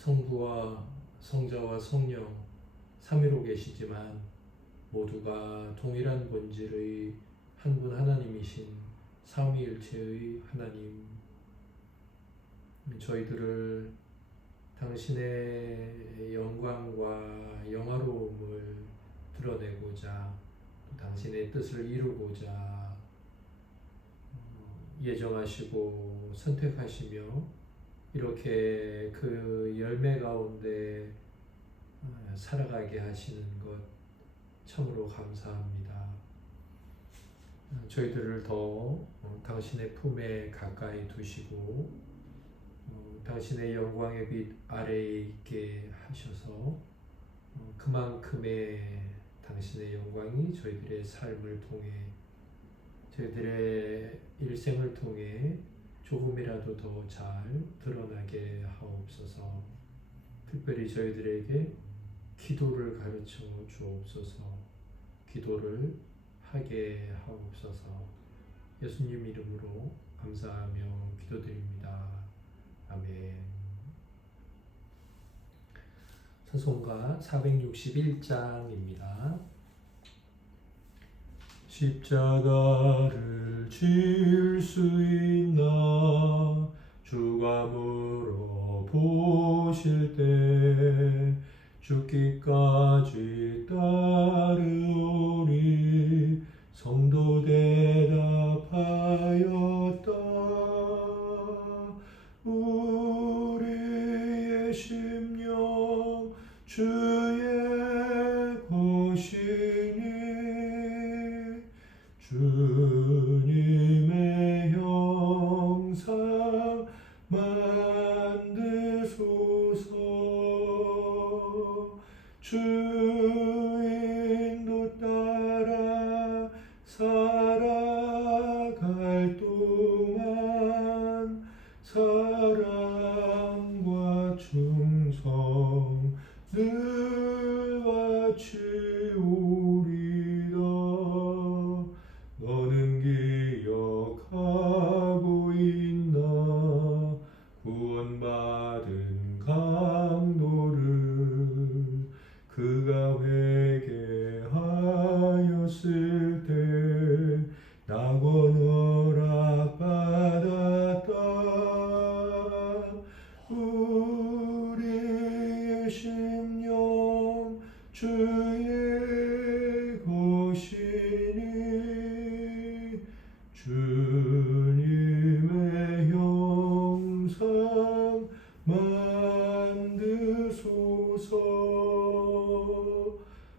성부와 성자와 성령 삼위로 계시지만 모두가 동일한 본질의 한 분 하나님이신 삼위일체의 하나님, 저희들을 당신의 영광과 영화로움을 드러내고자, 또 당신의 뜻을 이루고자 예정하시고 선택하시며 이렇게 그 열매 가운데 살아가게 하시는 것 참으로 감사합니다. 저희들을 더 당신의 품에 가까이 두시고 당신의 영광의 빛 아래에 있게 하셔서 그만큼의 당신의 영광이 저희들의 삶을 통해, 저희들의 일생을 통해 조금이라도 더 잘 드러나게 하옵소서. 특별히 저희들에게 기도를 가르쳐 주옵소서. 기도를 하게 하옵소서. 예수님 이름으로 감사하며 기도드립니다. 아멘. 찬송가 461장입니다. 십자가를 질 수 있나 주가 물어보실 때 죽기까지 따르오리 성도 대답하였다. 우리의 심령 주의 것이니 주님의 형상 만드소서. 주 인도 따라 살아갈 동안 사랑과 충성 늘 바치오리다. 너는 기억하고 있나 구원받은 강도를 그가 회개하였을 때 낙원 허락받았다. 우리의 심령 주의 것이니 주님의 형상 만드소서.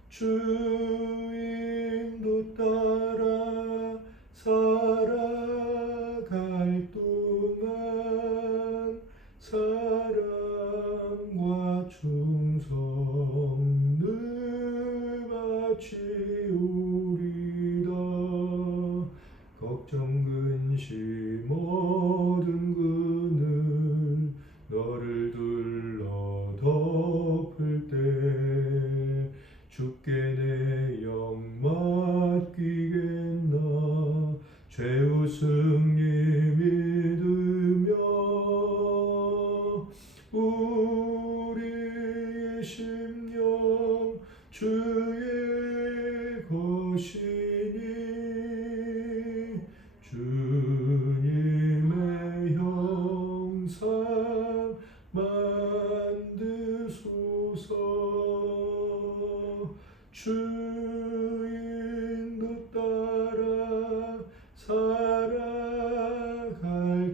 주 인도 따라 살아갈 동안 사랑과 충성 늘 바치오리다. 걱정 근심 모든 그늘 너를 둘러 덮을 때 주께 내 영 맡기겠나 죄우승리 믿으며. 우리의 심령 주의 것이니 주님의 형상 만드소서. 주 인도 따라 살아갈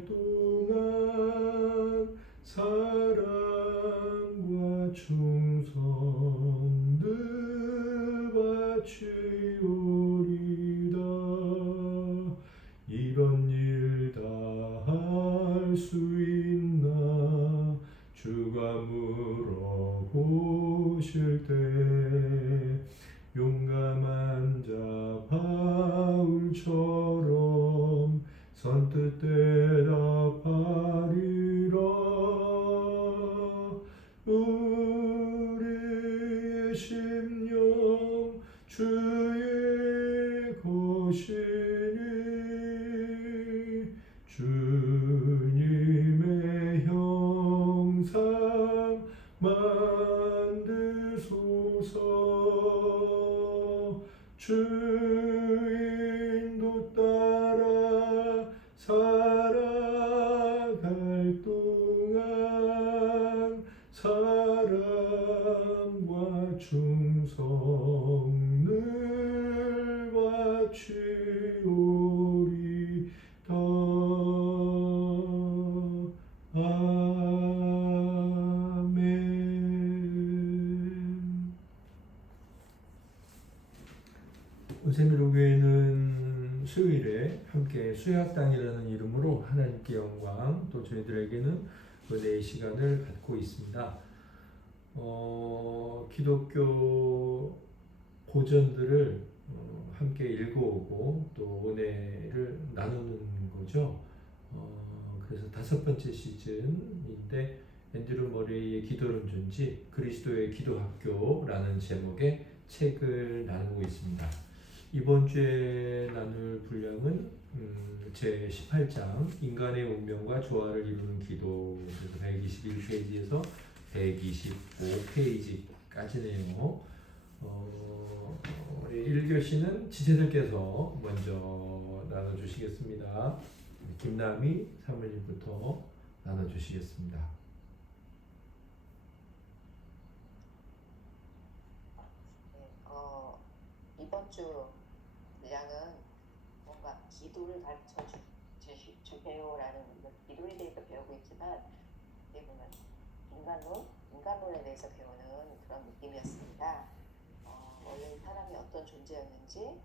동안 사랑과 충성 늘 바치오리다. 이런 일 다 할 수 있나 주가 물어보실 때 용감한 자 바울처럼 선뜻 대답하리라. 우리의 심령 주의 것이니 주님의 형상 세미로 교회는 수요일에 함께 수요학당이라는 이름으로 하나님께 영광, 또 저희들에게는 은혜의 시간을 갖고 있습니다. 기독교 고전들을 함께 읽어오고 또 은혜를 나누는 거죠. 그래서 5번째 시즌인데 앤드류 머레이의 기도론 존지 그리스도의 기도학교라는 제목의 책을 나누고 있습니다. 이번 주에 나눌 분량은 제 18장 인간의 운명과 조화를 이루는 기도, 그래서 121페이지에서 125페이지까지네요. 우리 1교시는 지체들께서 먼저 나눠주시겠습니다. 김남희 사모님부터 나눠주시겠습니다. 이번 주 분량은 뭔가 기도를 가르쳐 주세요라는 기도에 대해서 배우고 있지만 어떻게 보면 인간론에 대해서 배우는 그런 느낌이었습니다. 원래 사람이 어떤 존재였는지,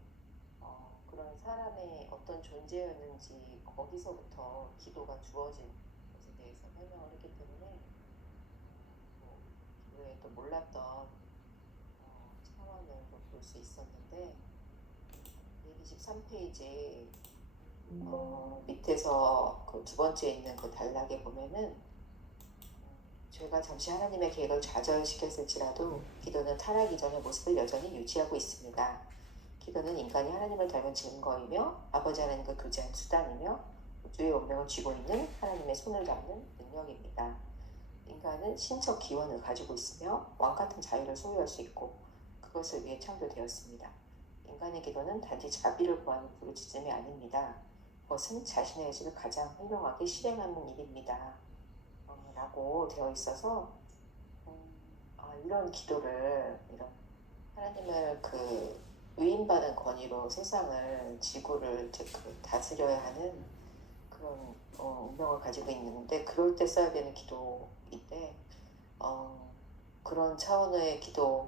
그런 사람의 어떤 존재였는지 거기서부터 기도가 주어진 것에 대해서 설명을 했기 때문에 기도에 또 몰랐던 차원을 볼 수 있었는데 123페이지 밑에서 그 두 번째 있는 그 단락에 보면은 죄가 잠시 하나님의 계획을 좌절시켰을지라도 기도는 타락 이전의 모습을 여전히 유지하고 있습니다. 기도는 인간이 하나님을 닮은 증거이며 아버지 하나님과 교제한 수단이며 우주의 운명을 쥐고 있는 하나님의 손을 잡는 능력입니다. 인간은 신적 기원을 가지고 있으며 왕같은 자유를 소유할 수 있고 그것을 위해 창조되었습니다. 인간의 기도는 단지 자비를 구하는 부르짖음이 아닙니다. 그것은 자신의 의지를 가장 현명하게 실행하는 일입니다. 라고 되어 있어서 이런 기도를 이런 하나님을 그 위임받은 권위로 세상을 지구를 이제 다스려야 하는 그런 운명을 가지고 있는데 그럴 때 써야 되는 기도인데 그런 차원의 기도는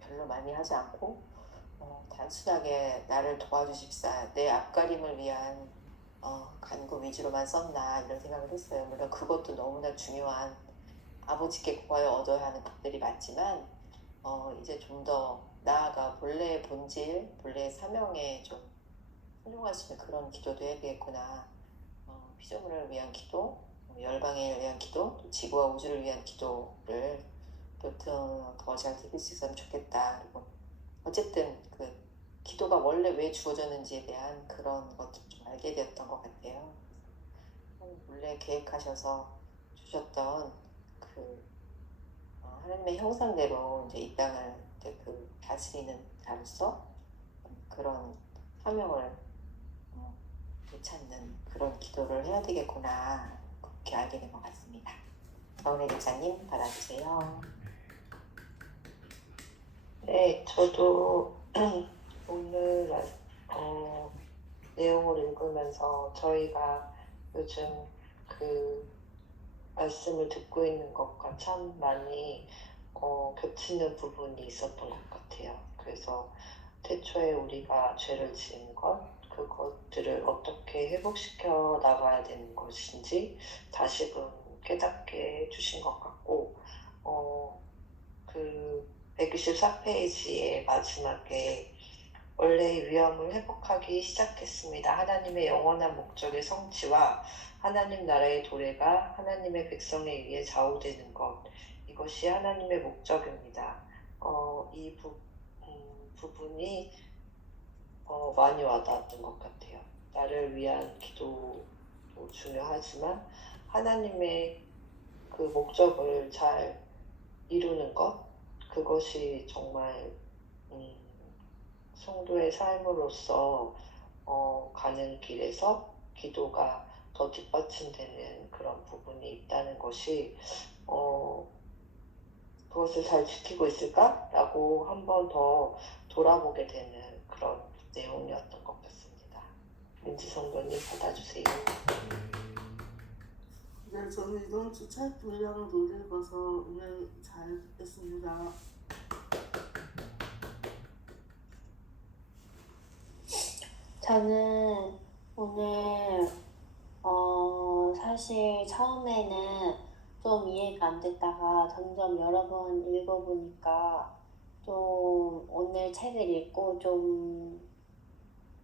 별로 많이 하지 않고 단순하게 나를 도와주십사 내 앞가림을 위한 간구 위주로만 썼나 이런 생각을 했어요. 물론 그것도 너무나 중요한 아버지께 구하여 얻어야 하는 것들이 맞지만 이제 좀 더 나아가 본래의 본질, 본래의 사명에 좀 순종할 수 있는 그런 기도도 해야 되겠구나. 피조물을 위한 기도, 열방을 위한 기도, 또 지구와 우주를 위한 기도를 더 잘 드릴 수 있으면 좋겠다. 그리고 어쨌든 그 기도가 원래 왜 주어졌는지에 대한 그런 것도 좀 알게 되었던 것 같아요. 원래 계획하셔서 주셨던 그 하나님의 형상대로 이제 이 땅을 이제 그 다스리는 자로서 그런 사명을 되찾는 그런 기도를 해야 되겠구나 그렇게 알게 된 것 같습니다. 정은혜 목사님 받아주세요. 네, 저도 오늘 내용을 읽으면서 저희가 요즘 그 말씀을 듣고 있는 것과 참 많이 겹치는 부분이 있었던 것 같아요. 그래서 태초에 우리가 죄를 지은 것, 그것들을 어떻게 회복시켜 나가야 되는 것인지 다시금 깨닫게 해주신 것 같고 그 124페이지의 마지막에 원래의 위엄을 회복하기 시작했습니다. 하나님의 영원한 목적의 성취와 하나님 나라의 도래가 하나님의 백성에 의해 좌우되는 것, 이것이 하나님의 목적입니다. 이 부분이 많이 와닿았던 것 같아요. 나를 위한 기도도 중요하지만 하나님의 그 목적을 잘 이루는 것, 그것이 정말 성도의 삶으로서 가는 길에서 기도가 더 뒷받침되는 그런 부분이 있다는 것이 그것을 잘 지키고 있을까라고 한 번 더 돌아보게 되는 그런 내용이었던 것 같습니다. 민지 성도님 받아주세요. 네, 저는 이번 주 책 분량을 못 읽어서 오늘 잘 듣겠습니다. 저는 오늘 사실 처음에는 좀 이해가 안 됐다가 점점 여러 번 읽어보니까 좀 오늘 책을 읽고 좀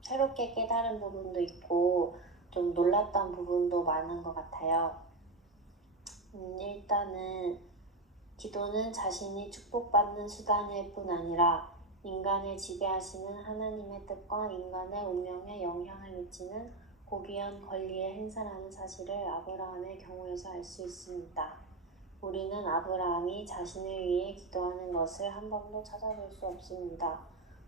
새롭게 깨달은 부분도 있고 좀 놀랐던 부분도 많은 것 같아요. 일단은 기도는 자신이 축복받는 수단일 뿐 아니라 인간을 지배하시는 하나님의 뜻과 인간의 운명에 영향을 미치는 고귀한 권리의 행사라는 사실을 아브라함의 경우에서 알 수 있습니다. 우리는 아브라함이 자신을 위해 기도하는 것을 한 번도 찾아볼 수 없습니다.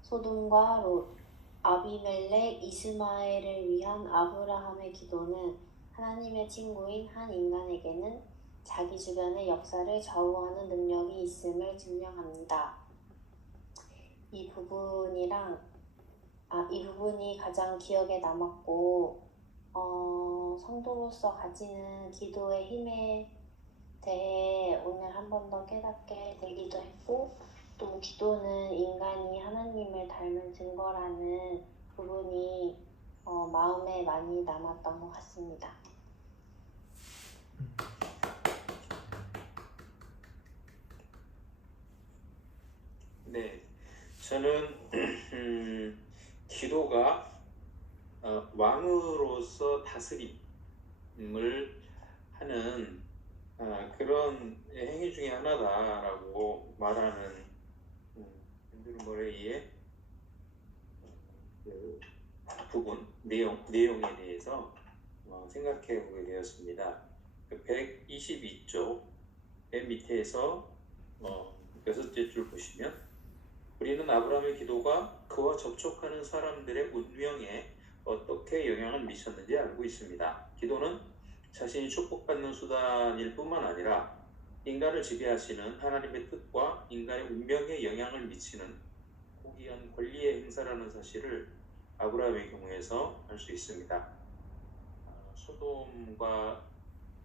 소돔과 롯, 아비멜렉, 이스마엘을 위한 아브라함의 기도는 하나님의 친구인 한 인간에게는 자기 주변의 역사를 좌우하는 능력이 있음을 증명합니다. 이 부분이 가장 기억에 남았고 성도로서 가지는 기도의 힘에 대해 오늘 한 번 더 깨닫게 되기도 했고 또 기도는 인간이 하나님을 닮은 증거라는 부분이 마음에 많이 남았던 것 같습니다. 네, 저는 기도가 왕으로서 다스림을 하는 그런 행위 중에 하나다라고 말하는 앤드루 머레이의 그 부분 내용에 대해서 생각해 보게 되었습니다. 122쪽 맨 밑에서 여섯째 줄 보시면 우리는 아브라함의 기도가 그와 접촉하는 사람들의 운명에 어떻게 영향을 미쳤는지 알고 있습니다. 기도는 자신이 축복받는 수단일 뿐만 아니라 인간을 지배하시는 하나님의 뜻과 인간의 운명에 영향을 미치는 고귀한 권리의 행사라는 사실을 아브라함의 경우에서 알 수 있습니다. 소돔과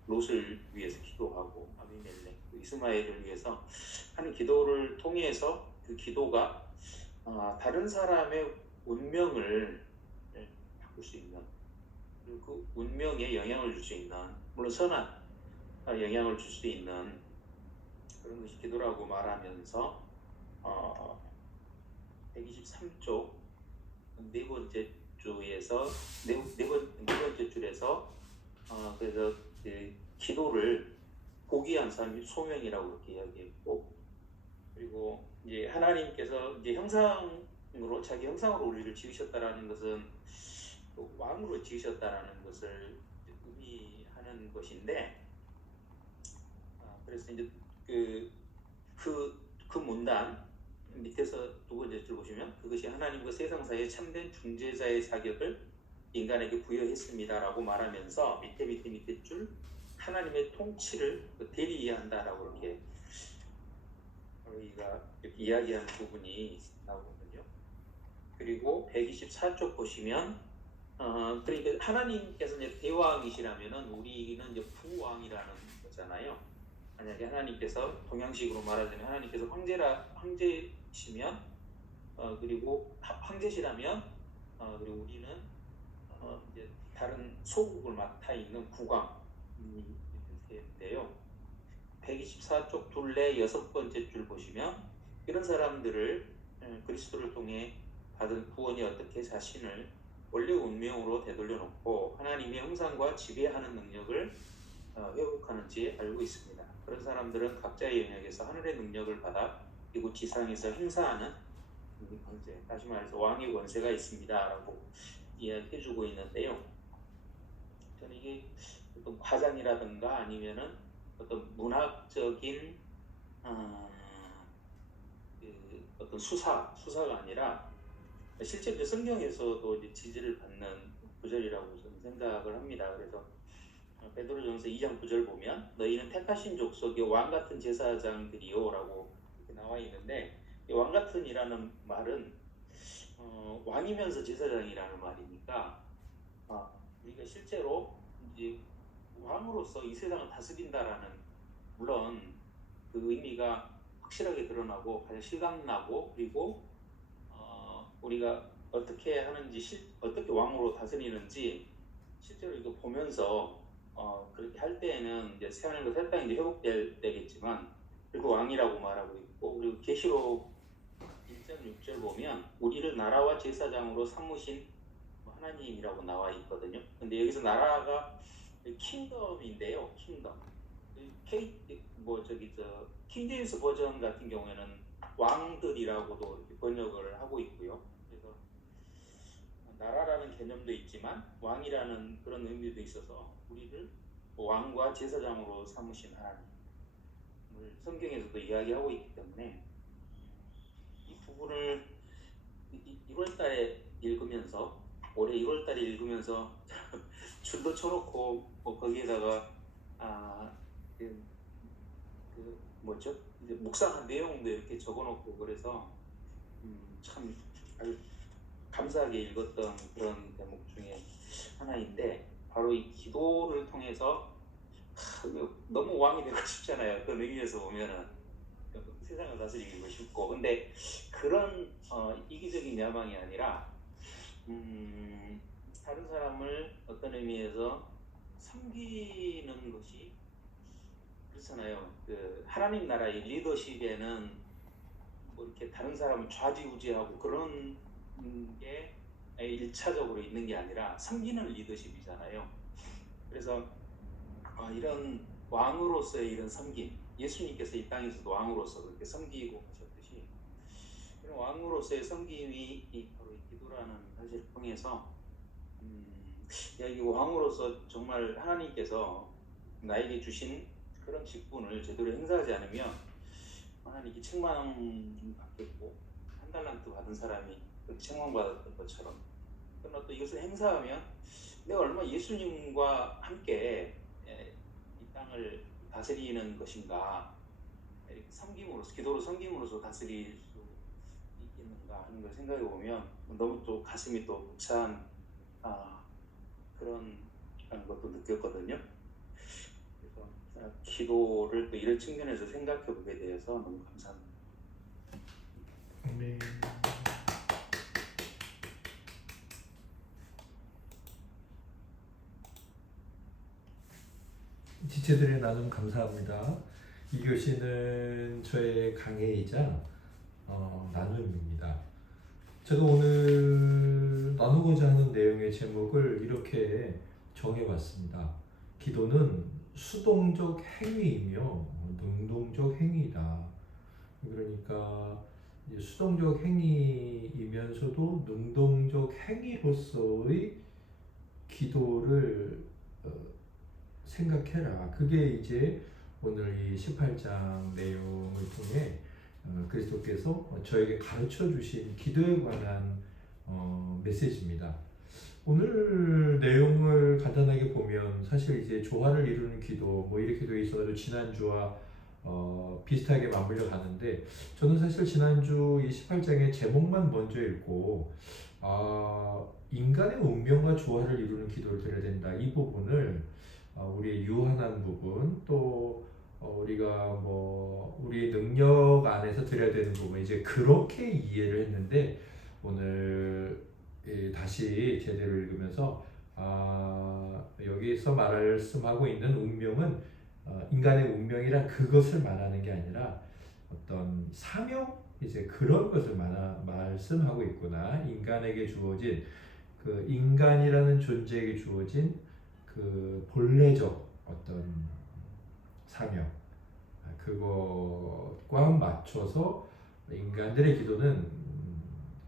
롯을 위해서 기도하고 아비멜렉, 이스마엘을 위해서 하는 기도를 통해서 그 기도가 다른 사람의 운명을 바꿀 수 있는 그리고 그 운명에 영향을 줄 수 있는 물론 선한 영향을 줄 수 있는 그런 것이 기도라고 말하면서 123쪽 네 번째 주에서 네 번째 줄에서 그래서 기도를 고귀한 삶이 소명이라고 그렇게 이야기했고 그리고 이제 하나님께서 이제 자기 형상으로 우리를 지으셨다라는 것은 또 왕으로 지으셨다라는 것을 의미하는 것인데 그래서 이제 그 문단 밑에서 두 번째 줄 보시면 그것이 하나님과 세상 사이의 참된 중재자의 자격을 인간에게 부여했습니다라고 말하면서 밑에 줄 하나님의 통치를 대리한다라고 이렇게 우리가 이렇게 이야기하는 부분이 나오거든요. 그리고 124쪽 보시면 그러니까 하나님께서 이제 대왕이시라면은 우리는 이제 부왕이라는 거잖아요. 만약에 하나님께서 동양식으로 말하자면 하나님께서 황제시면 그리고 황제시라면 그리고 우리는 이제 다른 소국을 맡아 있는 국왕이 되는데요. 124쪽 둘레 여섯 번째 줄 보시면 이런 사람들을 그리스도를 통해 받은 구원이 어떻게 자신을 원래 운명으로 되돌려놓고 하나님의 형상과 지배하는 능력을 회복하는지 알고 있습니다. 그런 사람들은 각자의 영역에서 하늘의 능력을 받아 이곳 지상에서 행사하는 권세, 다시 말해서 왕의 권세가 있습니다라고 이야기해주고 있는데요. 저는 이게 어떤 과장이라든가 아니면은 어떤 문학적인 어떤 수사가 아니라 실제 그 성경에서도 이제 지지를 받는 구절이라고 저는 생각을 합니다. 그래서 베드로전서 2장 9절 보면 너희는 택하신 족속의 왕 같은 제사장들이요라고 이렇게 나와 있는데 이 왕 같은이라는 말은 왕이면서 제사장이라는 말이니까 우리가 실제로 이제 왕으로서 이 세상을 다스린다라는 물론 그 의미가 확실하게 드러나고 가장 실감나고 그리고 우리가 어떻게 하는지 어떻게 왕으로 다스리는지 실제로 이거 보면서 그렇게 할 때에는 이제 새하늘과 새 땅이 이제 회복될 때겠지만 그리고 왕이라고 말하고 있고 그리고 계시록 1장 6절 보면 우리를 나라와 제사장으로 삼으신 하나님이라고 나와 있거든요. 근데 여기서 나라가 킹덤인데요. 킹덤. 킹제임스 버전 같은 경우에는 왕들이라고도 이렇게 번역을 하고 있고요. 그래서 나라라는 개념도 있지만 왕이라는 그런 의미도 있어서 우리를 왕과 제사장으로 삼으신 하나님을 성경에서도 이야기하고 있기 때문에 이 부분을 1월달에 읽으면서 올해 1월달에 읽으면서 줄도 쳐놓고 거기에다가 뭐죠? 이제 묵상한 내용도 이렇게 적어놓고 그래서 참 아주 감사하게 읽었던 그런 대목 중에 하나인데 바로 이 기도를 통해서 너무 왕이 되고 싶잖아요. 그런 의미에서 보면은 세상을 다스리고 싶고 근데 그런 이기적인 야망이 아니라 다른 사람을 어떤 의미에서 섬기는 것이 그렇잖아요. 그 하나님 나라의 리더십에는 뭐 이렇게 다른 사람을 좌지우지하고 그런 게 1차적으로 있는 게 아니라 섬기는 리더십이잖아요. 그래서 이런 왕으로서의 이런 섬김, 예수님께서 이 땅에서도 왕으로서 그렇게 섬기고 하셨듯이 이런 왕으로서의 섬김이 바로 이 기도라는 사실을 통해서 이 왕으로서 정말 하나님께서 나에게 주신 그런 직분을 제대로 행사하지 않으면 하나님께 책망받겠고 한 달란트 받은 사람이 그렇게 책망받았던 것처럼 그러나 또 이것을 행사하면 내가 얼마나 예수님과 함께 이 땅을 다스리는 것인가 이렇게 섬김으로써 기도로 섬김으로써 다스릴 수 있겠는가 하는 걸 생각해 보면 너무 또 가슴이 또 벅찬 그런 것도 느꼈거든요. 그래서 기도를 또 이런 측면에서 생각해 보게 돼서 너무 감사합니다. 네. 지체들의 나눔 감사합니다. 이 교시는 저의 강해이자 나눔입니다. 제가 오늘 나누고자 하는 내용의 제목을 이렇게 정해봤습니다. 기도는 수동적 행위이며 능동적 행위이다. 그러니까 수동적 행위이면서도 능동적 행위로서의 기도를 생각해라. 그게 이제 오늘 이 18장 내용을 통해 그리스도께서 저에게 가르쳐 주신 기도에 관한 메시지입니다. 오늘 내용을 간단하게 보면 사실 이제 조화를 이루는 기도 뭐 이렇게 되어 있어서 지난주와 비슷하게 맞물려 가는데 저는 사실 지난주 이 18장의 제목만 먼저 읽고 인간의 운명과 조화를 이루는 기도를 드려야 된다. 이 부분을 우리의 유한한 부분 또 우리가 뭐 우리의 능력 안에서 드려야 되는 부분 이제 그렇게 이해를 했는데 오늘 다시 제대로 읽으면서 여기서 말씀하고 있는 운명은 인간의 운명이란 그것을 말하는 게 아니라 어떤 사명 이제 그런 것을 말씀하고 있구나. 인간에게 주어진 그 인간이라는 존재에게 주어진 그 본래적 어떤 사명 그것과 맞춰서 인간들의 기도는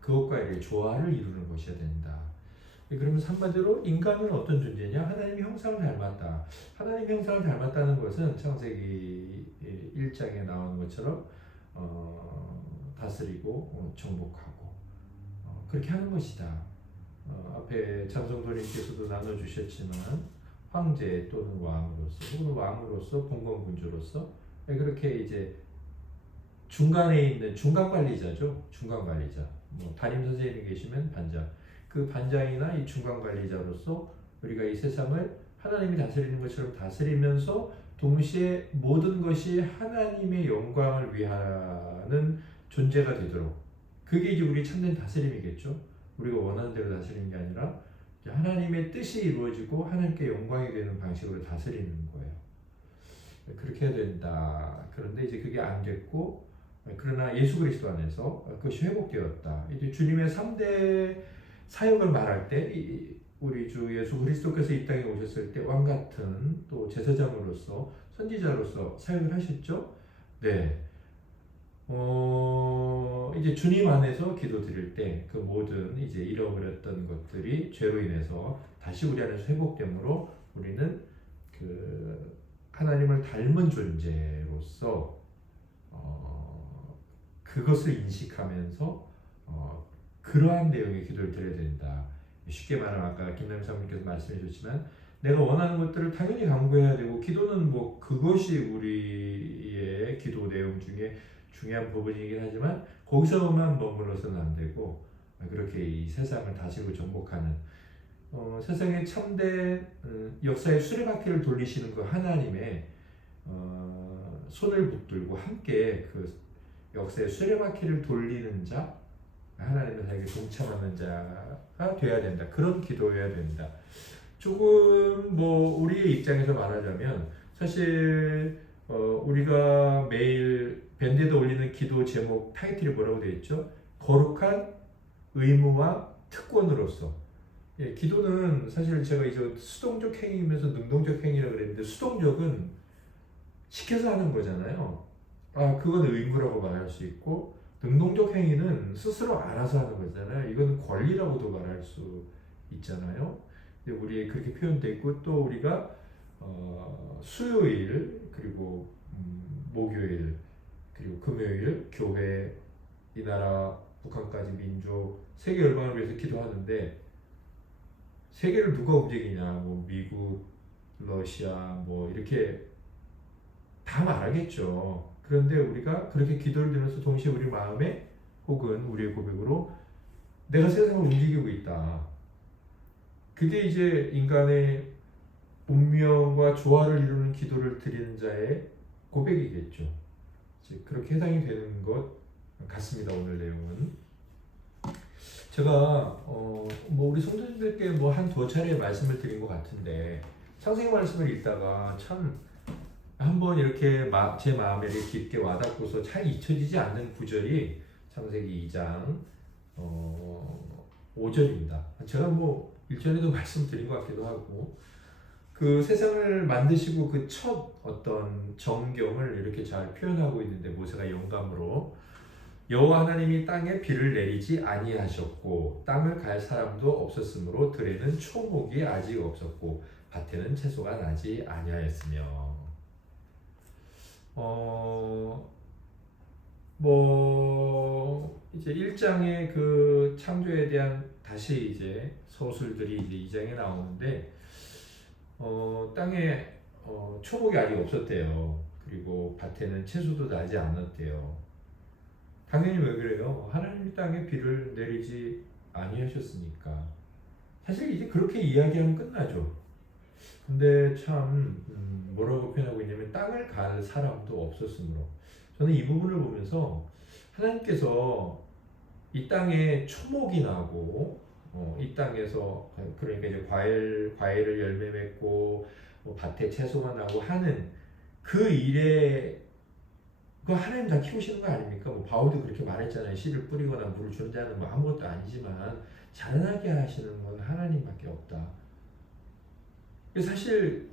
그것과 이렇게 조화를 이루는 것이어야 된다. 그러면 한마디로 인간은 어떤 존재냐? 하나님의 형상을 닮았다. 하나님의 형상을 닮았다는 것은 창세기 1장에 나오는 것처럼 다스리고 정복하고 그렇게 하는 것이다. 앞에 장성도님께서도 나눠주셨지만 황제 또는 왕으로서 혹은 왕으로서 봉건군주로서 그렇게 이제 중간에 있는 중간관리자죠. 중간관리자. 뭐 담임 선생님이 계시면 반장. 그 반장이나 이 중간관리자로서 우리가 이 세상을 하나님이 다스리는 것처럼 다스리면서 동시에 모든 것이 하나님의 영광을 위하는 존재가 되도록 그게 이제 우리 참된 다스림이겠죠. 우리가 원하는 대로 다스리는 게 아니라 이제 하나님의 뜻이 이루어지고 하나님께 영광이 되는 방식으로 다스리는 거예요. 그렇게 해야 된다. 그런데 이제 그게 안 됐고, 그러나 예수 그리스도 안에서 그것이 회복되었다. 이제 주님의 3대 사역을 말할 때 우리 주 예수 그리스도께서 이 땅에 오셨을 때 왕 같은 또 제사장으로서 선지자로서 사역을 하셨죠. 네. 이제 주님 안에서 기도드릴 때 그 모든 이제 잃어버렸던 것들이 죄로 인해서 다시 우리 안에서 회복되므로 우리는 그 하나님을 닮은 존재로서 그것을 인식하면서 그러한 내용의 기도를 드려야 된다. 쉽게 말하면 아까 김남희 사모님께서 말씀해 주셨지만 내가 원하는 것들을 당연히 강구해야 되고 기도는 뭐 그것이 우리의 기도 내용 중에 중요한 부분이긴 하지만 거기서만 머물러서는 안 되고 그렇게 이 세상을 다스리고 정복하는 세상의 참된 역사의 수레바퀴를 돌리시는 그 하나님의 손을 붙들고 함께 그 역사의 수레바퀴를 돌리는 자, 하나님의 사역에 동참하는 자가 돼야 된다. 그런 기도해야 된다. 조금 뭐 우리의 입장에서 말하자면 사실 우리가 매일 밴드에다 올리는 기도 제목 타이틀이 뭐라고 되어 있죠? 거룩한 의무와 특권으로서. 예, 기도는 사실 제가 이제 수동적 행위이면서 능동적 행위라고 그랬는데 수동적은 시켜서 하는 거잖아요. 그건 의무라고 말할 수 있고 능동적 행위는 스스로 알아서 하는 거잖아요. 이건 권리라고도 말할 수 있잖아요. 우리 그렇게 표현되어 있고 또 우리가 수요일 그리고 목요일 그리고 금요일 교회 이 나라 북한까지 민족 세계 열방을 위해서 기도하는데 세계를 누가 움직이냐 뭐 미국 러시아 뭐 이렇게 다 말하겠죠. 그런데 우리가 그렇게 기도를 드리면서 동시에 우리 마음에 혹은 우리의 고백으로 내가 세상을 움직이고 있다. 그게 이제 인간의 운명과 조화를 이루는 기도를 드리는 자의 고백이겠죠. 그렇게 해당이 되는 것 같습니다. 오늘 내용은 제가 뭐 우리 성도님들께 뭐 한 두 차례 말씀을 드린 것 같은데 창세기 말씀을 읽다가 참 한번 이렇게 제 마음에 이렇게 깊게 와닿고서 잘 잊혀지지 않는 구절이 창세기 2장 5절입니다. 제가 뭐 일전에도 말씀드린 것 같기도 하고 그 세상을 만드시고 그 첫 어떤 정경을 이렇게 잘 표현하고 있는데 모세가 영감으로 여호와 하나님이 땅에 비를 내리지 아니하셨고 땅을 갈 사람도 없었으므로 들에는 초목이 아직 없었고 밭에는 채소가 나지 아니하였으며 뭐 이제 1장의 그 창조에 대한 다시 이제 서술들이 이제 2장에 나오는데 땅에 초목이 아직 없었대요. 그리고 밭에는 채소도 나지 않았대요. 당연히 왜 그래요? 하나님이 땅에 비를 내리지 아니하셨으니까. 사실 이제 그렇게 이야기하면 끝나죠. 근데 참 뭐라고 표현하고 있냐면 땅을 갈 사람도 없었으므로. 저는 이 부분을 보면서 하나님께서 이 땅에 초목이 나고 이 땅에서 그러니까 이제 과일을 열매 맺고 뭐 밭에 채소가 나고 하는 그 일에 그 하나님 다 키우시는 거 아닙니까? 뭐 바울도 그렇게 말했잖아요. 씨를 뿌리거나 물을 주는 자는 뭐 아무것도 아니지만 자라나게 하시는 건 하나님밖에 없다. 사실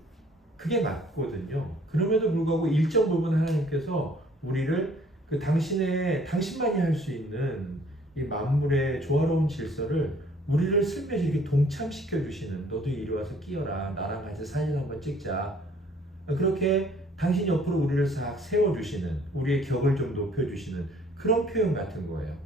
그게 맞거든요. 그럼에도 불구하고 일정 부분 하나님께서 우리를 그 당신만이 할 수 있는 이 만물의 조화로운 질서를 우리를 슬며시 이렇게 동참시켜 주시는 너도 이리 와서 끼어라. 나랑 같이 사진 한번 찍자. 그렇게 당신 옆으로 우리를 싹 세워주시는 우리의 격을 좀 높여주시는 그런 표현 같은 거예요.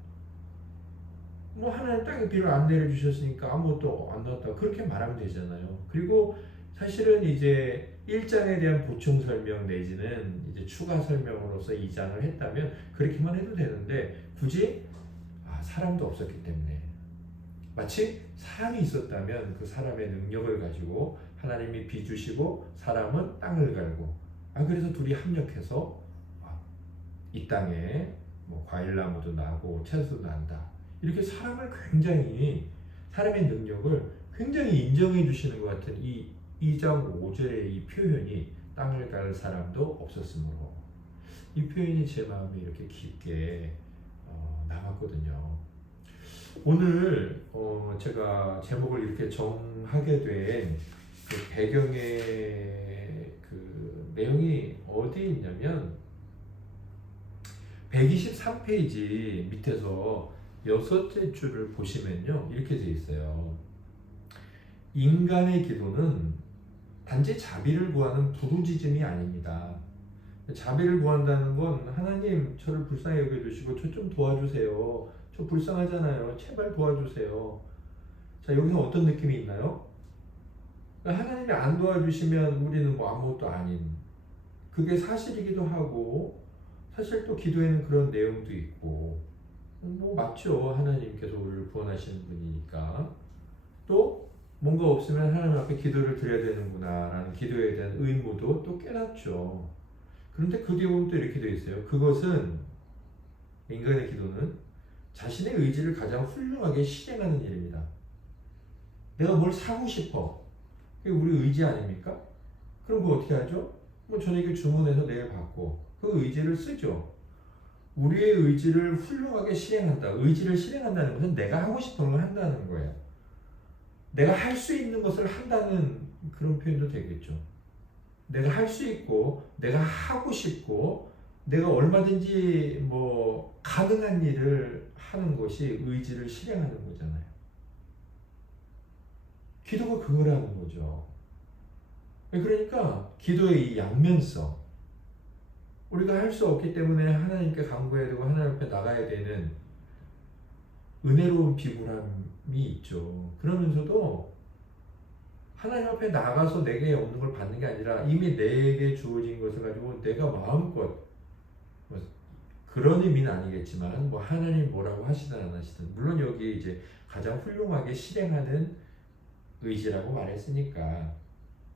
뭐 하나님 땅에 비를 안 내려주셨으니까 아무것도 안 나왔다 그렇게 말하면 되잖아요. 그리고 사실은 이제 1장에 대한 보충 설명 내지는 이제 추가 설명으로서 2장을 했다면 그렇게만 해도 되는데 굳이 사람도 없었기 때문에 마치 사람이 있었다면 그 사람의 능력을 가지고 하나님이 비 주시고 사람은 땅을 갈고 그래서 둘이 합력해서 이 땅에 뭐 과일나무도 나고 채소도 난다. 이렇게 사람의 능력을 굉장히 인정해 주시는 것 같은 이 2장 5절의 이 표현이 땅을 갈 사람도 없었으므로, 이 표현이 제 마음에 이렇게 깊게 남았거든요. 오늘 제가 제목을 이렇게 정하게 된 그 배경의 그 내용이 어디 있냐면 123페이지 밑에서 6째 줄을 보시면요, 이렇게 되어 있어요. 인간의 기도는 단지 자비를 구하는 부르짖음이 아닙니다. 자비를 구한다는 건 하나님 저를 불쌍히 여겨주시고 저 좀 도와주세요. 저 불쌍하잖아요. 제발 도와주세요. 자, 여기서 어떤 느낌이 있나요? 하나님이 안 도와주시면 우리는 뭐 아무것도 아닌, 그게 사실이기도 하고, 사실 또 기도에는 그런 내용도 있고, 뭐 맞죠. 하나님께서 우리를 구원하시는 분이니까. 또 뭔가 없으면 하나님 앞에 기도를 드려야 되는구나 라는 기도에 대한 의무도 또 깨닫죠. 그런데 그 뒤에 보면 또 이렇게 되어 있어요. 그것은, 인간의 기도는 자신의 의지를 가장 훌륭하게 실행하는 일입니다. 내가 뭘 사고 싶어. 그게 우리 의지 아닙니까? 그럼 그거 어떻게 하죠? 뭐 저녁에 주문해서 내일 받고 그 의지를 쓰죠. 우리의 의지를 훌륭하게 실행한다. 의지를 실행한다는 것은 내가 하고 싶은 걸 한다는 거예요. 내가 할 수 있는 것을 한다는 그런 표현도 되겠죠. 내가 할 수 있고, 내가 하고 싶고, 내가 얼마든지 뭐 가능한 일을 하는 것이 의지를 실행하는 거잖아요. 기도가 그거라는 거죠. 그러니까 기도의 이 양면성, 우리가 할 수 없기 때문에 하나님께 간구해야 되고 하나님 앞에 나가야 되는 은혜로운 비굴함이 있죠. 그러면서도 하나님 앞에 나가서 내게 없는 걸 받는 게 아니라 이미 내게 주어진 것을 가지고 내가 마음껏, 뭐 그런 의미는 아니겠지만 뭐 하나님 뭐라고 하시든 안 하시든, 물론 여기 이제 가장 훌륭하게 실행하는 의지라고 말했으니까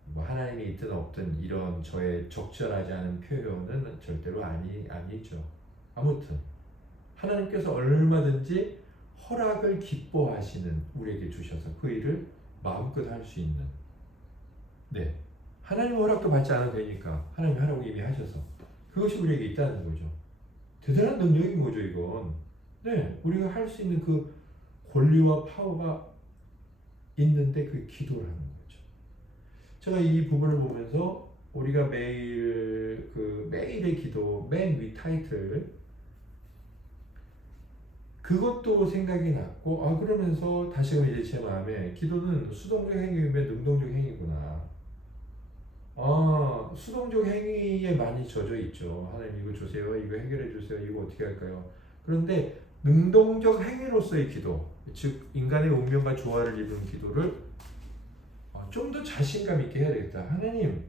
뭐 하나님이 있든 없든 이런 저의 적절하지 않은 표현은 절대로 아니죠. 아무튼 하나님께서 얼마든지 허락을 기뻐하시는 우리에게 주셔서 그 일을 마음껏 할 수 있는, 네, 하나님 허락도 받지 않아도 되니까 하나님이 하라고 이미 하셔서 그것이 우리에게 있다는 거죠. 대단한 능력인 거죠, 이건. 네, 우리가 할 수 있는 그 권리와 파워가 있는데 그 기도를 하는 거죠. 제가 이 부분을 보면서 우리가 매일 매일의 기도 맨 위 타이틀, 그것도 생각이 났고, 그러면서 다시금 이제 제 마음에 기도는 수동적 행위이면 능동적 행위구나. 수동적 행위에 많이 젖어 있죠. 하나님 이거 주세요, 이거 해결해 주세요, 이거 어떻게 할까요? 그런데 능동적 행위로서의 기도, 즉 인간의 운명과 조화를 이루는 기도를 좀 더 자신감 있게 해야 되겠다. 하나님,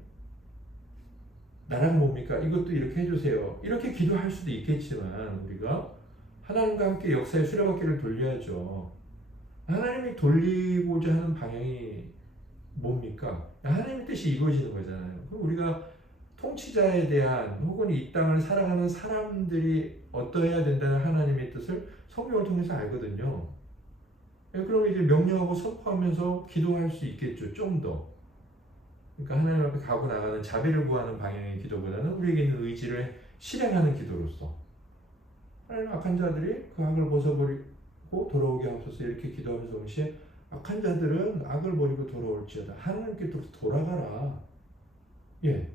나라가 뭡니까? 이것도 이렇게 해주세요. 이렇게 기도할 수도 있겠지만 우리가 하나님과 함께 역사의 수레바퀴를 돌려야죠. 하나님이 돌리고자 하는 방향이 뭡니까? 하나님의 뜻이 이루어지는 거잖아요. 그럼 우리가 통치자에 대한, 혹은 이 땅을 살아가는 사람들이 어떠해야 된다는 하나님의 뜻을 성경을 통해서 알거든요. 그럼 이제 명령하고 선포하면서 기도할 수 있겠죠. 좀 더. 그러니까 하나님 앞에 가고 나가는 자비를 구하는 방향의 기도보다는 우리에게 있는 의지를 실행하는 기도로서, 하나님 악한 자들이 그 악을 벗어버리고 돌아오게 하옵소서, 이렇게 기도하면서 동시에 악한 자들은 악을 버리고 돌아올지어다. 하나님께 또 돌아가라. 예.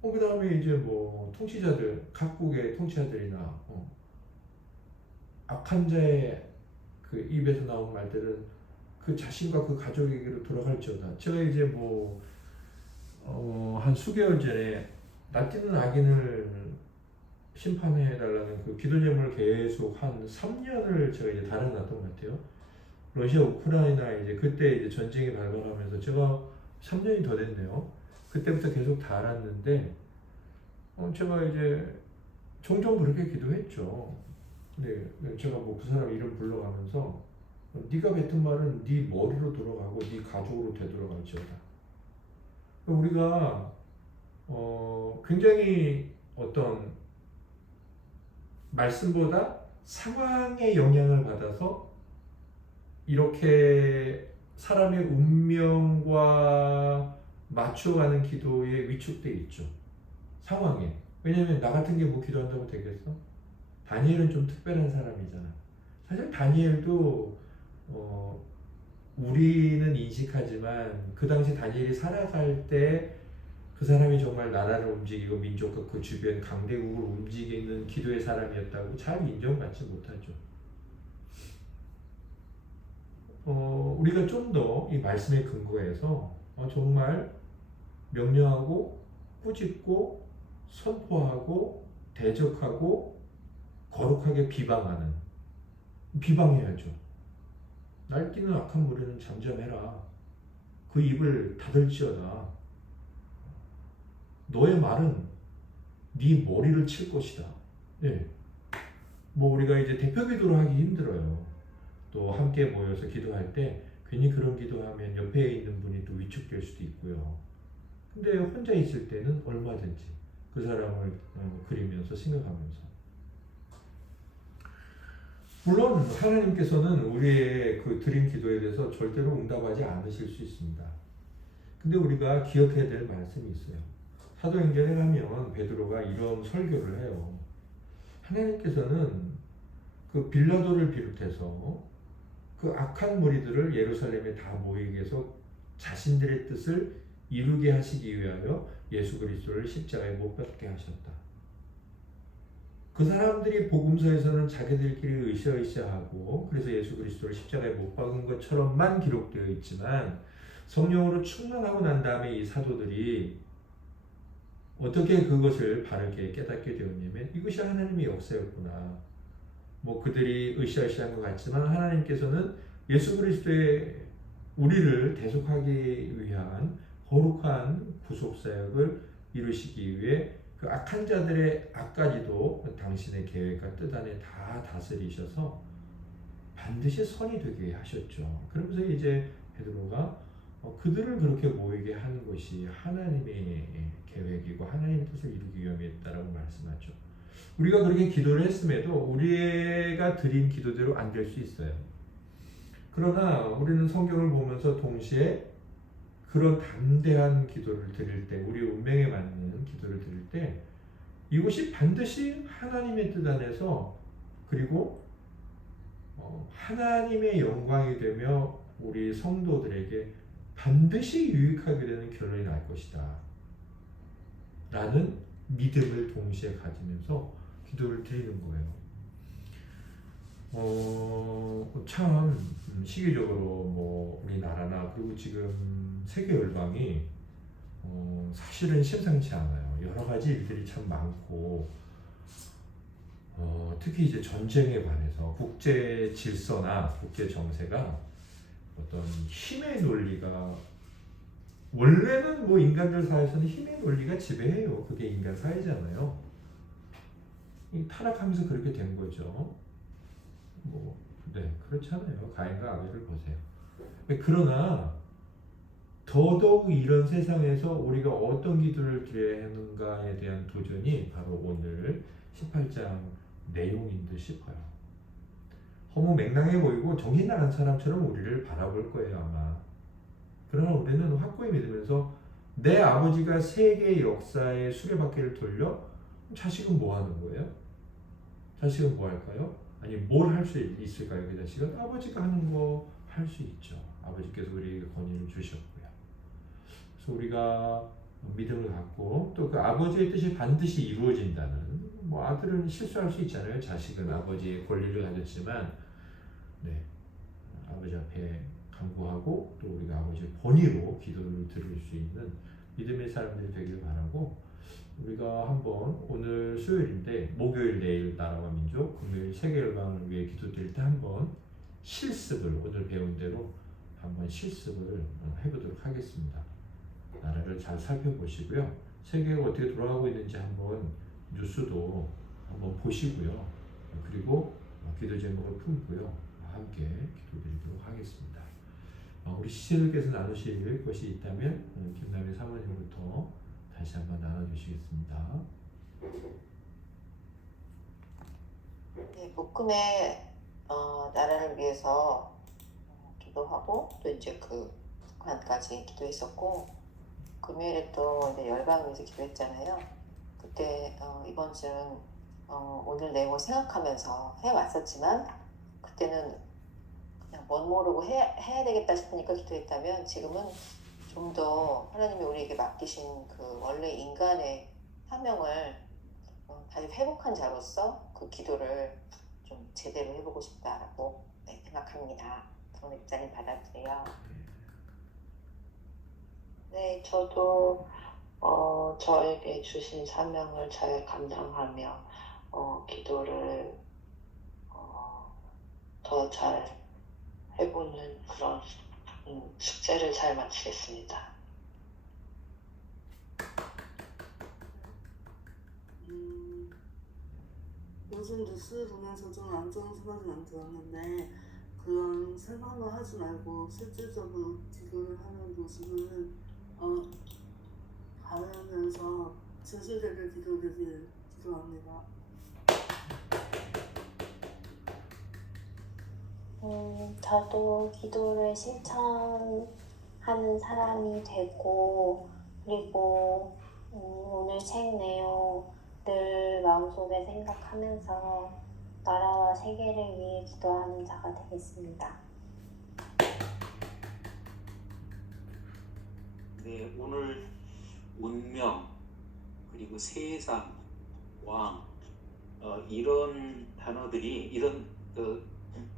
그 다음에 이제 뭐 통치자들, 각국의 통치자들이나 악한 자의 그 입에서 나온 말들은 그 자신과 그 가족에게로 돌아갈지어다. 제가 이제 뭐 한 수개월 전에 낯뜨는 악인을 심판해달라는 그 기도 제목을 계속 한 3년을 제가 이제 달아놨던 것 같아요. 러시아 우크라이나 이제 그때 이제 전쟁이 발발하면서 제가 3년이 더 됐네요. 그때부터 계속 달았는데 제가 이제 종종 그렇게 기도했죠. 네, 제가 뭐 그 사람 이름 불러가면서 네가 뱉은 말은 네 머리로 돌아가고 네 가족으로 되돌아갈지어다. 우리가 굉장히 어떤 말씀보다 상황의 영향을 받아서 이렇게 사람의 운명과 맞춰가는 기도에 위축돼 있죠. 상황에. 왜냐면 나 같은 게 뭐 기도한다고 되겠어? 다니엘은 좀 특별한 사람이잖아. 사실 다니엘도 우리는 인식하지만 그 당시 다니엘이 살아갈 때 그 사람이 정말 나라를 움직이고 민족과 그 주변 강대국을 움직이는 기도의 사람이었다고 잘 인정받지 못하죠. 우리가 좀 더 이 말씀의 근거에서 정말 명령하고 꾸짖고 선포하고 대적하고 거룩하게 비방해야죠. 날뛰는 악한 무리는 잠잠해라. 그 입을 닫을지어다. 너의 말은 네 머리를 칠 것이다. 예. 뭐 우리가 이제 대표 기도를 하기 힘들어요. 또 함께 모여서 기도할 때 괜히 그런 기도하면 옆에 있는 분이 또 위축될 수도 있고요. 근데 혼자 있을 때는 얼마든지 그 사람을 그리면서 생각하면서, 물론 하나님께서는 우리의 그 드린 기도에 대해서 절대로 응답하지 않으실 수 있습니다. 근데 우리가 기억해야 될 말씀이 있어요. 사도행전에 가면 베드로가 이런 설교를 해요. 하나님께서는 그 빌라도를 비롯해서 그 악한 무리들을 예루살렘에 다 모이게 해서 자신들의 뜻을 이루게 하시기 위하여 예수 그리스도를 십자가에 못 박게 하셨다. 그 사람들이 복음서에서는 자기들끼리 으쌰으쌰하고 그래서 예수 그리스도를 십자가에 못 박은 것처럼만 기록되어 있지만, 성령으로 충만하고 난 다음에 이 사도들이 어떻게 그것을 바르게 깨닫게 되었냐면, 이것이 하나님의 역사였구나. 뭐 그들이 으쌰으쌰한 것 같지만 하나님께서는 예수 그리스도의 우리를 대속하기 위한 거룩한 구속사역을 이루시기 위해 그 악한 자들의 악까지도 당신의 계획과 뜻 안에 다 다스리셔서 반드시 선이 되게 하셨죠. 그러면서 이제 베드로가 그들을 그렇게 모이게 한 것이 하나님의 계획이고 하나님의 뜻을 이루기 위함이었다라고 말씀하죠. 우리가 그렇게 기도를 했음에도 우리가 드린 기도대로 안 될 수 있어요. 그러나 우리는 성경을 보면서 동시에 그런 담대한 기도를 드릴 때, 우리 운명에 맞는 기도를 드릴 때 이것이 반드시 하나님의 뜻 안에서, 그리고 하나님의 영광이 되며 우리 성도들에게 반드시 유익하게 되는 결론이 날 것이다 라는 믿음을 동시에 가지면서 기도를 드리는 거예요. 참 시기적으로 뭐 우리나라나 그리고 지금 세계 열방이 사실은 심상치 않아요. 여러 가지 일들이 참 많고, 특히 이제 전쟁에 관해서 국제 질서나 국제 정세가 어떤 힘의 논리가, 원래는 뭐 인간들 사회에서는 힘의 논리가 지배해요. 그게 인간 사회잖아요. 타락하면서 그렇게 된 거죠. 그렇잖아요. 가인과 아벨을 보세요. 그러나 더더욱 이런 세상에서 우리가 어떤 기도를 드려야 하는가에 대한 도전이 바로 오늘 18장 내용인 듯 싶어요. 허무맹랑해 보이고 정신 나간 사람처럼 우리를 바라볼 거예요, 아마. 그러나 우리는 확고히 믿으면서 내 아버지가 세계 역사의 수레바퀴를 돌려 자식은 뭐 하는 거예요? 자식은 뭐 할까요? 아니, 뭘 할 수 있을까요? 그 자식은 아버지가 하는 거 할 수 있죠. 아버지께서 우리에게 권위를 주셨고요. 그래서 우리가 믿음을 갖고 또 그 아버지의 뜻이 반드시 이루어진다는, 뭐 아들은 실수할 수 있잖아요. 자식은 아버지의 권리를 가졌지만 아버지 앞에 간구하고 또 우리가 아버지의 권위로 기도를 드릴 수 있는 믿음의 사람들이 되길 바라고, 우리가 한번 오늘 수요일인데 목요일 내일 나라와 민족, 금요일 세계열방을 위해 기도드릴 때 한번 실습을, 오늘 배운 대로 한번 실습을 해보도록 하겠습니다. 나라를 잘 살펴보시고요. 세계가 어떻게 돌아가고 있는지 한번 뉴스도 한번 보시고요. 그리고 기도 제목을 품고요. 함께 기도드리도록 하겠습니다. 우리 시청자께서 나누실 것이 있다면 김남희 사모님부터 다시 한번 나눠주시겠습니다. 네, 묶음의 나라를 위해서 기도하고 또 이제 그 북한까지 기도했었고 금요일에 또 이제 열방을 위해서 기도했잖아요. 그때 이번 주는 오늘 내용을 생각하면서 해왔었지만 그때는 그냥 뭔 모르고 해야 되겠다 싶으니까 기도했다면 지금은 좀 더 하나님이 우리에게 맡기신 그 원래 인간의 사명을 다시 회복한 자로서 그 기도를 좀 제대로 해보고 싶다라고 생각합니다. 그런 입장을 받아주세요. 네, 저도 저에게 주신 사명을 잘 감당하며 기도를 더 잘 해보는 그런 숙제를 잘 마치겠습니다. 요즘 뉴스 보면서 좀 안 좋은 생각은 들었는데 그런 생각만 하지 말고 실질적으로 기도를 하는 모습을 바라면서 진실되게 기도되길 기도합니다. 저도 기도를 실천하는 사람이 되고, 그리고 오늘 책 내용 늘 마음속에 생각하면서 나라와 세계를 위해 기도하는 자가 되겠습니다. 네, 오늘 운명 그리고 세상, 왕 이런 단어들이 이런 그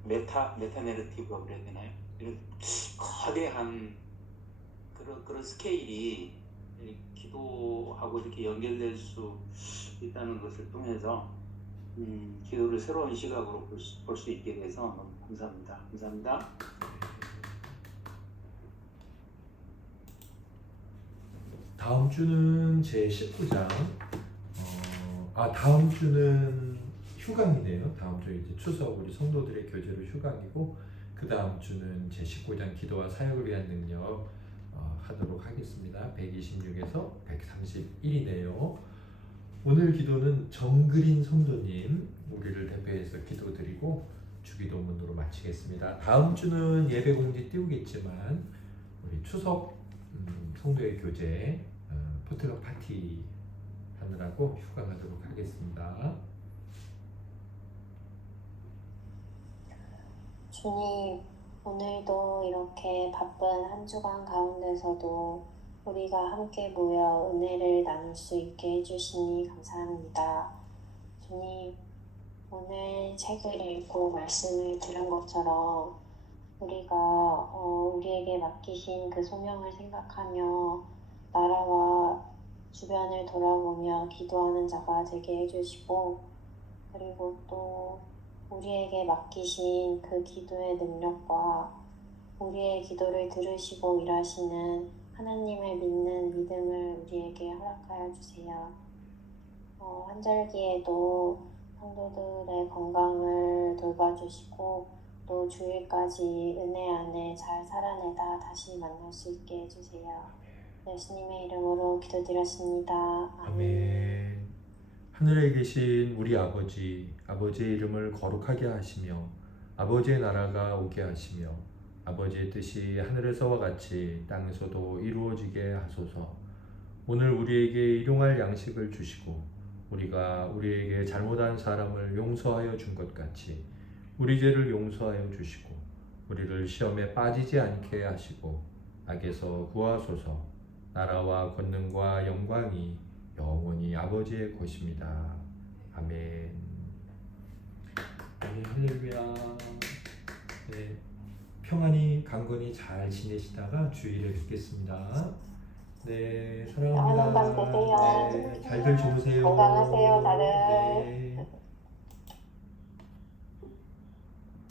메타 내러티브라고 그래야 되나요? 이런 거대한 그런 스케일이 기도하고 이렇게 연결될 수 있다는 것을 통해서 기도를 새로운 시각으로 볼 수 있게 돼서 너무 감사합니다. 감사합니다. 다음 주는 제 19장. 다음 주는 휴강이네요. 다음 주 이제 추석 우리 성도들의 교제로 휴강이고 그 다음 주는 제 19장 기도와 사역을 위한 능력 하도록 하겠습니다. 126에서 131이네요. 오늘 기도는 정그린 성도님 우리를 대표해서 기도드리고 주기도문으로 마치겠습니다. 다음 주는 예배 공지 띄우겠지만 우리 추석 성도의 교제 포틀럭 파티 하느라고 휴강하도록 하겠습니다. 주님, 오늘도 이렇게 바쁜 한 주간 가운데서도 우리가 함께 모여 은혜를 나눌 수 있게 해주시니 감사합니다. 주님, 오늘 책을 읽고 말씀을 들은 것처럼 우리가 우리에게 맡기신 그 소명을 생각하며 나라와 주변을 돌아보며 기도하는 자가 되게 해주시고 그리고 또 우리에게 맡기신 그 기도의 능력과 우리의 기도를 들으시고 일하시는 하나님을 믿는 믿음을 우리에게 허락하여 주세요. 환절기에도 성도들의 건강을 돌봐주시고 또 주일까지 은혜 안에 잘 살아내다 다시 만날 수 있게 해주세요. 예수님의 이름으로 기도드렸습니다. 아멘. 하늘에 계신 우리 아버지, 아버지의 이름을 거룩하게 하시며 아버지의 나라가 오게 하시며 아버지의 뜻이 하늘에서와 같이 땅에서도 이루어지게 하소서. 오늘 우리에게 일용할 양식을 주시고 우리가 우리에게 잘못한 사람을 용서하여 준 것 같이 우리 죄를 용서하여 주시고 우리를 시험에 빠지지 않게 하시고 악에서 구하소서. 나라와 권능과 영광이 영원히 아버지의 것입니다. 아멘. 아멘. 할렐루야. 네, 평안히 강건히 잘 지내시다가 주일에 뵙겠습니다. 네, 사랑합니다. 평안한 밤 되세요. 네, 잘들 주무세요. 건강하세요, 다들. 네.